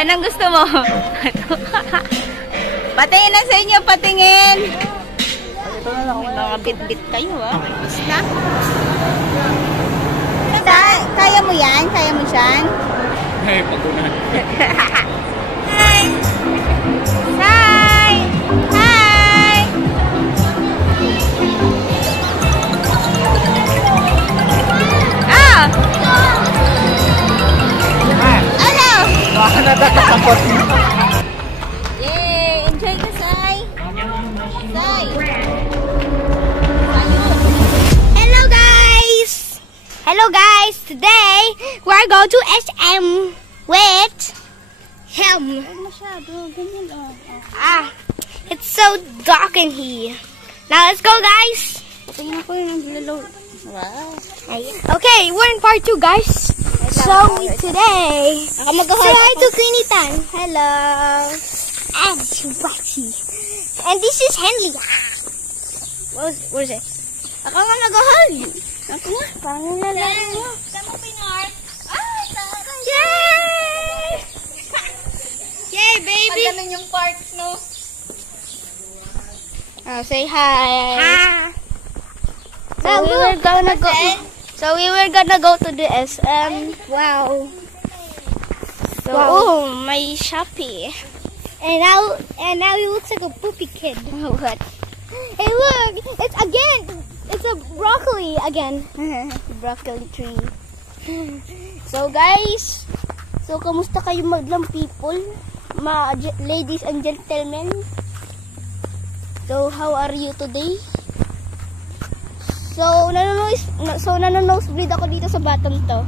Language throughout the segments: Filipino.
Saan ang gusto mo? Patingin na sa inyo, patingin. Mga bit-bit kayo, ah. Snack. Kaya mo yan? Kaya mo siyan? Ay, pagunan. Hi! Hi! Hi! Ah! Ano? Baka natatakot mo. Yay! Enjoy ka, Sai! Sai! Hello, guys! Hello, guys! Today, we're going to SM with him. Ah, it's so dark in here. Now, let's go, guys! Wow. Okay, we're in part 2, guys. So, today, say hi to Quinitan. Hello. And Chubati. And this is Henley. What is it? Ako nga nag-hold. Ako nga. Parang nalala mo. Tama pinart. Ah, taray. Yay! Yay, baby. Pag ganun yung part, no? Oh, say hi. Hi. So we were gonna go. So we were gonna go to the SM. Wow. So oh, my Shopee. And now he looks like a poopy kid. What? Hey, look! It's a broccoli again. Broccoli tree. So guys, kamusta kayo madlang people, ladies and gentlemen? So how are you today? So nanonosebleed ako dito sa batang to.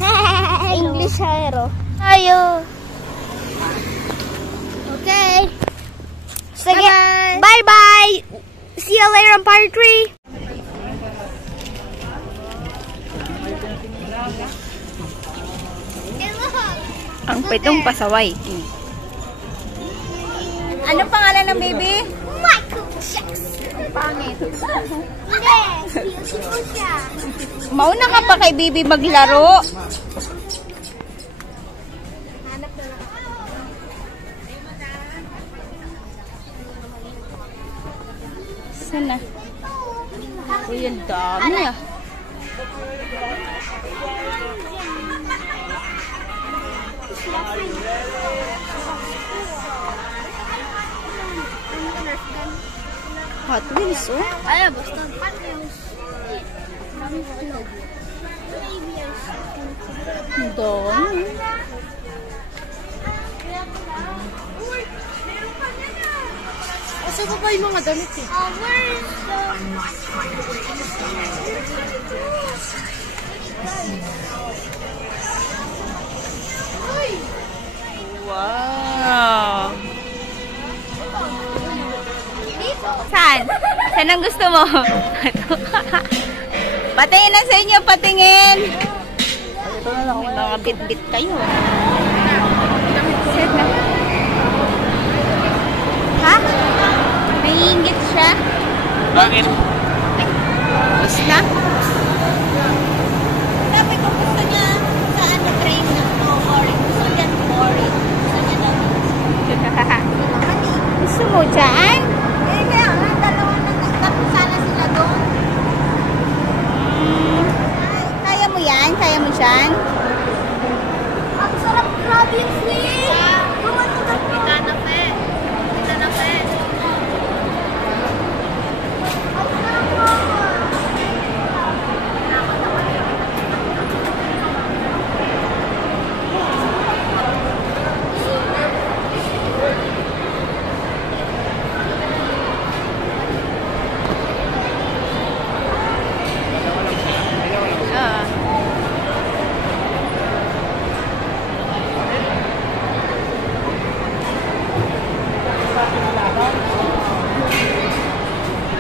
English hero. Ayo. Okay. Sige. Bye-bye. See you later on part 3. Ang pitong pasaway. Anong pangalan ng baby? Michael Jackson. Pangit. Mauna ka pa kay baby maglaro. Sana. Uy, ang dami ah. Hot Wheels, oh. Ay, basta Hot Wheels. Doon. Asa pa yung mga damit eh? Where's wow! Saan? Saan ang gusto mo? Patingin na sa inyo, patingin! Mga bit-bit kayo. Ha? Naiingit siya? Bakit? Isna? Sabi ko gusto niya saan na train na boring. Gusto niya boring. Gusto niya daw. Gusto mo dyan? Eh, kaya nga, dalawa na tatlo sana sila doon. Kaya mo yan? Kaya mo dyan? Ang sarap grabe yung sweet! Guman mo daw. Pita na pe. Pita na pe.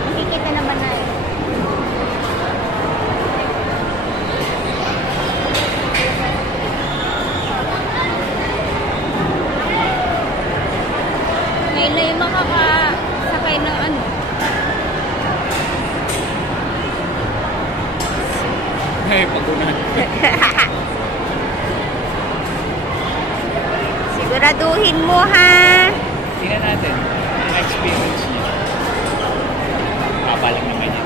Nakikita naman na eh. Ngayon na yung makakasakay ng ano. Ay, pagunan. Siguraduhin mo, ha? Tingnan natin. Ang experience niya. Papalang naman yan.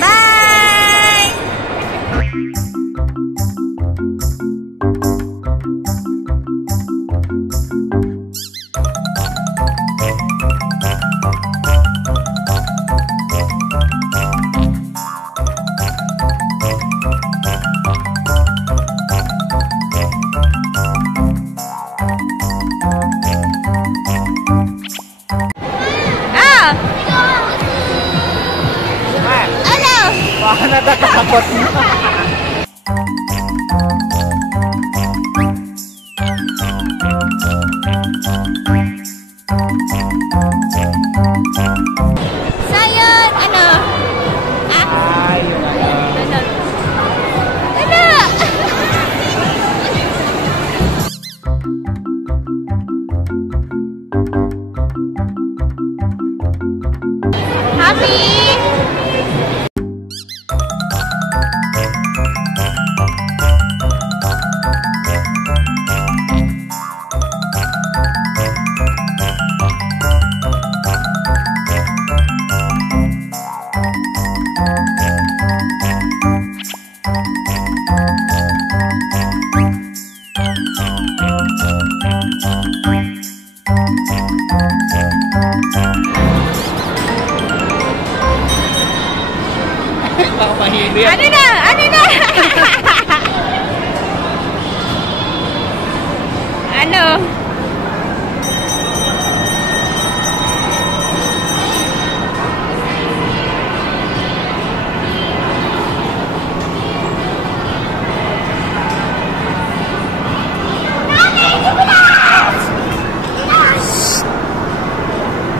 Bye! Baka natatakot mo. So, yun, ano? Ay, yun ano. Happy! Baka mahili yan. Ano na? Ano na? Ano?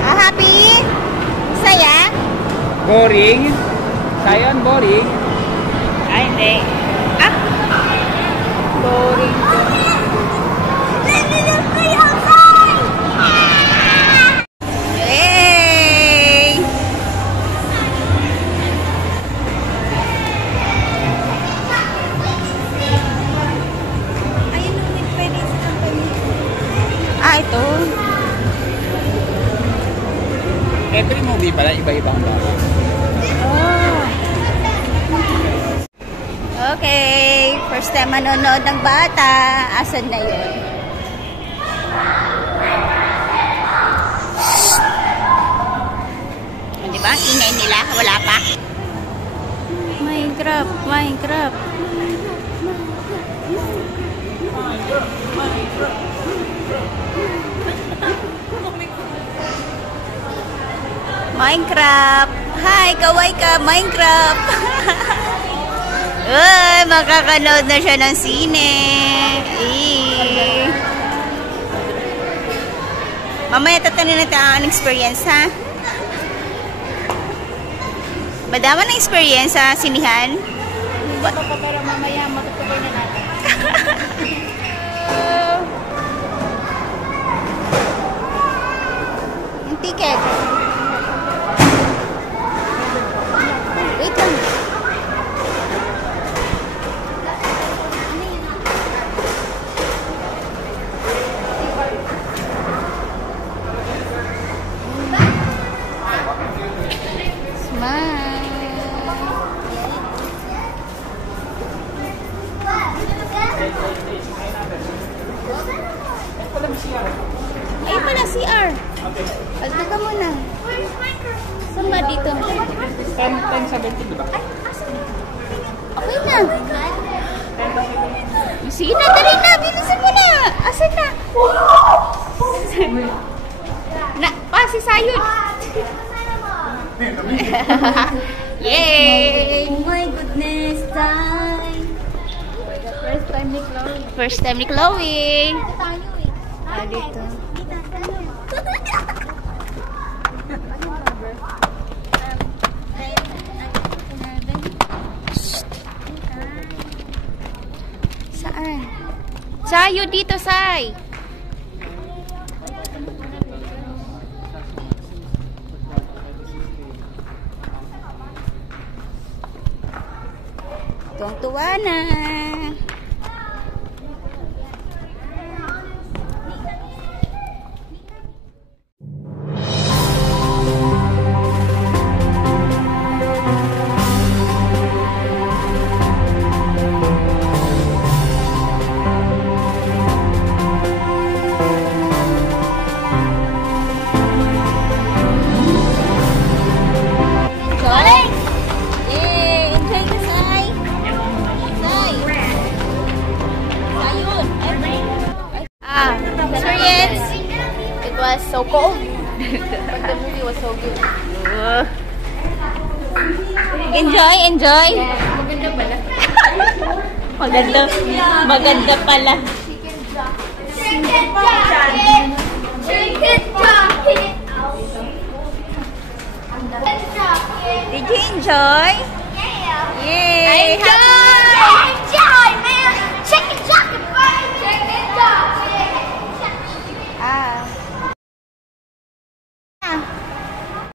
Happy? Saya? Boring? Sayon, boring? Ay, hindi. Ah! Boring ko. Yay! Ayun yung pwede sa company. Ah, ito. Every movie pala, iba-ibang bago. Okay, first time manonood ng bata. Asan na yun? Di ba? Ingay nila. Wala pa. Minecraft. Minecraft. Minecraft. Hi, kaway ka. Minecraft. Uy, makakanood na siya ng sine. Mamaya tatanungin natin ang experience, ha? Madama ng experience sa sinihan? Pero mamaya matutuloy na natin. Yung ticket. Wait lang. Ayun pala, CR. Pagka ka muna. Saan ba dito? 10:17, diba? Okay na. Sige na, dali na. Bilisan mo na. Asan na? Pa, si Sayod. Yay! Oh my goodness, time. First time ni Chloe. First time ni Chloe. Ah, dito. Saan? Sayo dito, Say. Tuwang-tuwa na. was so cold. But the movie was so good. Enjoy, enjoy. Maganda pala. Maganda. Maganda pala. Chicken jockey! Chicken jockey! Did you enjoy? Yeah! Yay! Enjoy, man! Chicken jockey, boy! Chicken jockey! Ah.